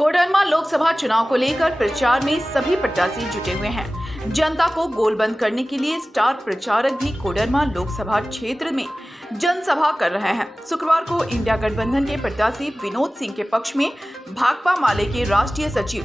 कोडरमा लोकसभा चुनाव को लेकर प्रचार में सभी प्रत्याशी जुटे हुए हैं। जनता को गोलबंद करने के लिए स्टार प्रचारक भी कोडरमा लोकसभा क्षेत्र में जनसभा कर रहे हैं। शुक्रवार को इंडिया गठबंधन के प्रत्याशी विनोद सिंह के पक्ष में भाकपा माले के राष्ट्रीय सचिव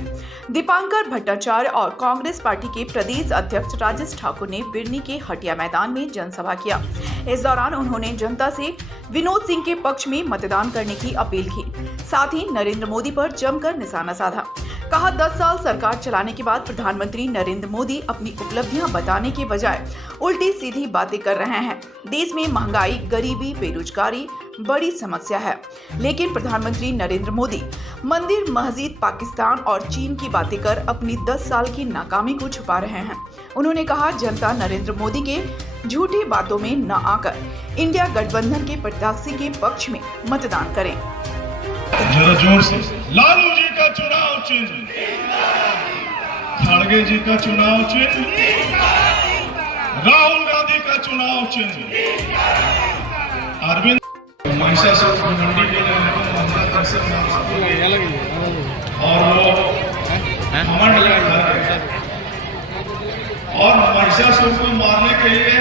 दीपांकर भट्टाचार्य और कांग्रेस पार्टी के प्रदेश अध्यक्ष राजेश ठाकुर ने बिरनी के हटिया मैदान में जनसभा किया। इस दौरान उन्होंने जनता से विनोद सिंह के पक्ष में मतदान करने की अपील की। साथ ही नरेंद्र मोदी पर जमकर निशाना साधा। कहा 10 साल सरकार चलाने के बाद प्रधानमंत्री नरेंद्र मोदी अपनी उपलब्धियां बताने के बजाय उल्टी सीधी बातें कर रहे हैं। देश में महंगाई, गरीबी, बेरोजगारी बड़ी समस्या है, लेकिन प्रधानमंत्री नरेंद्र मोदी मंदिर, मस्जिद, पाकिस्तान और चीन की बातें कर अपनी 10 साल की नाकामी को छुपा रहे हैं। उन्होंने कहा जनता नरेंद्र मोदी के झूठी बातों में न आकर इंडिया गठबंधन के प्रत्याशी के पक्ष में मतदान करें। जरा जोर से लालू जी का चुनाव चिन्ह, खड़गे जी का चुनाव चिन्ह, राहुल गांधी का चुनाव चिन्ह, अरविंद महिषासुर को मंडी के लिए और वो घमंड और महिषासुर को मारने के लिए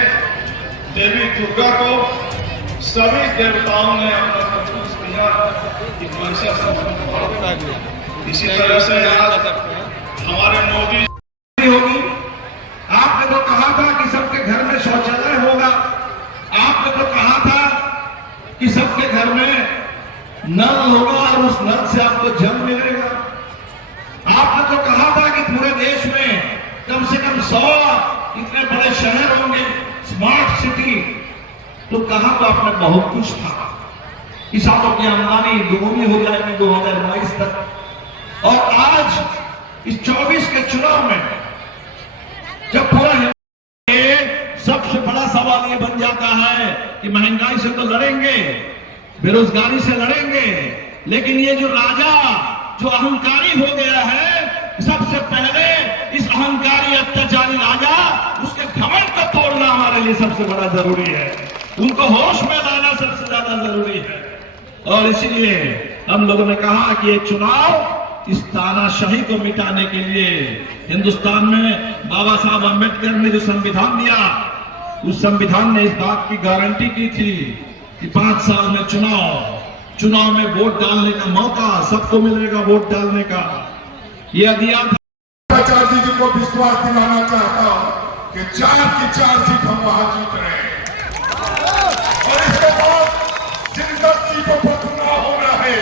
देवी दुर्गा को सभी देवताओं ने अपना कि इसी तरह से आज हमारे मोदी होगी। आपने तो कहा था कि सबके घर में शौचालय होगा, आपने तो कहा था कि सबके घर में नल होगा और उस नल से आपको जल मिलेगा। आपने तो कहा था कि पूरे देश में कम से कम 100 इतने बड़े शहर होंगे, स्मार्ट सिटी। तो कहा तो आपने बहुत कुछ था। किसानों की आमदनी दोगुनी हो जाएगी 2022 तक। और आज इस 24 के चुनाव में जब पूरा सबसे बड़ा सवाल ये बन जाता है कि महंगाई से तो लड़ेंगे, बेरोजगारी से लड़ेंगे, लेकिन ये जो राजा जो अहंकारी हो गया है, सबसे पहले इस अहंकारी अत्याचारी राजा उसके घमंड को तोड़ना हमारे लिए सबसे बड़ा जरूरी है। उनको होश में लाना सबसे ज्यादा जरूरी है। और इसीलिए हम लोगों ने कहा कि ये चुनाव इस तानाशाही को मिटाने के लिए हिंदुस्तान में बाबा साहब अम्बेडकर ने जो संविधान दिया, उस संविधान ने इस बात की गारंटी की थी कि 5 साल में चुनाव में वोट डालने का मौका सबको मिलेगा, वोट डालने का। यह दिया था। आचार्य जी को विश्वास दिलाना चाहता हूं कि 4 की 4 सीट हम वहां जीत रहे हैं और इसके बाद जिन 10 सीटों पर चुनाव हो रहा है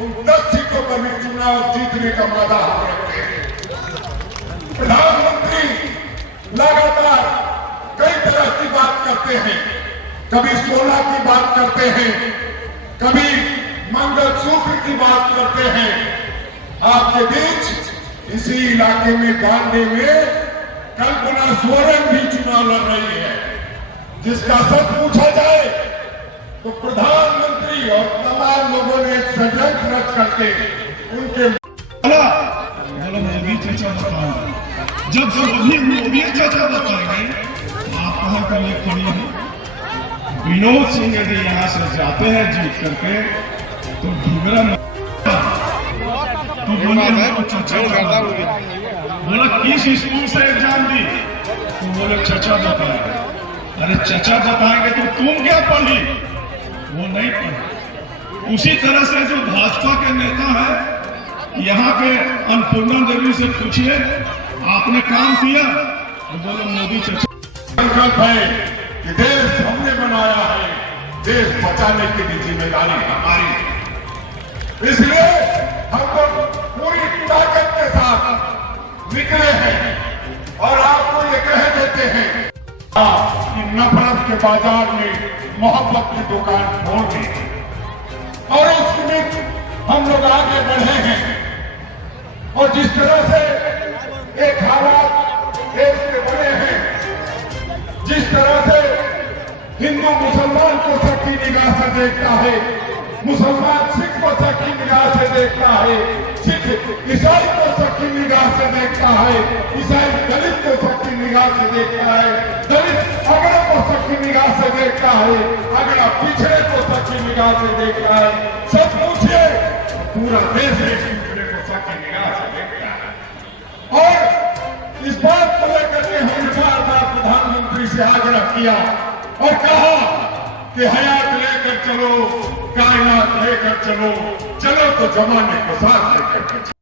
उन 10 सीटों पर भी चुनाव जीतने का वादा हम रखते हैं। प्रधानमंत्री लगातार कई तरह की बात करते हैं, कभी सोना की बात करते हैं, कभी मंगलसूत्र की बात करते हैं। आपके बीच इसी इलाके में गांधी में कल्पना सोरेन भी चुनाव लड़ रही है, जिसका सच पूछा जाए तो प्रधानमंत्री और तमाम लोगों ने एक षड्यंत्र रच करके उनके मोदी चाचा बताएंगे। जब अभी मोदी चाचा बताएंगे आप कहां के लिए खड़ी हैं। विनोद सिंह यदि यहाँ से जाते हैं जीत करके तो ढूंढरा तो बोला किस स्कूल से एग्जाम दी, तो बोले चचा बताएंगे। अरे चचा बताएंगे तो तुम क्या पढ़ी, वो नहीं पढ़ी। उसी तरह से जो भाजपा के नेता है, यहाँ के अन्नपूर्णा देवी से पूछिए आपने काम किया, तो बोले मोदी चचा। संकल्प है कि देश हमने बनाया है, देश बचाने की भी जिम्मेदारी हमारी। इसलिए हम तो पूरी ताकत के साथ निकले हैं और आपको ये कह देते हैं कि नफरत के बाजार में मोहब्बत की दुकान खोल दी और उस निमित्त हम लोग आगे बढ़े हैं। और जिस तरह से एक हालात देश के बने हैं, जिस तरह से हिंदू मुसलमान को सच्ची निगाह से देखता है, मुसलमान सिख को सच्ची निगाह से देखता है, सिख ईसाई को सच्ची निगाह से देखता है, ईसाई दलित को सच्ची निगाह से देखता है, दलित अगड़े को सच्ची निगाह से देखता है, अगड़ा पिछड़े को सच्ची निगाह से देखता है। सब पूछिए पूरा देश एक दूसरे को से आग्रह किया और कहा कि हयात लेकर चलो, कायनात लेकर चलो, चलो तो जमाने को साथ लेकर चलो।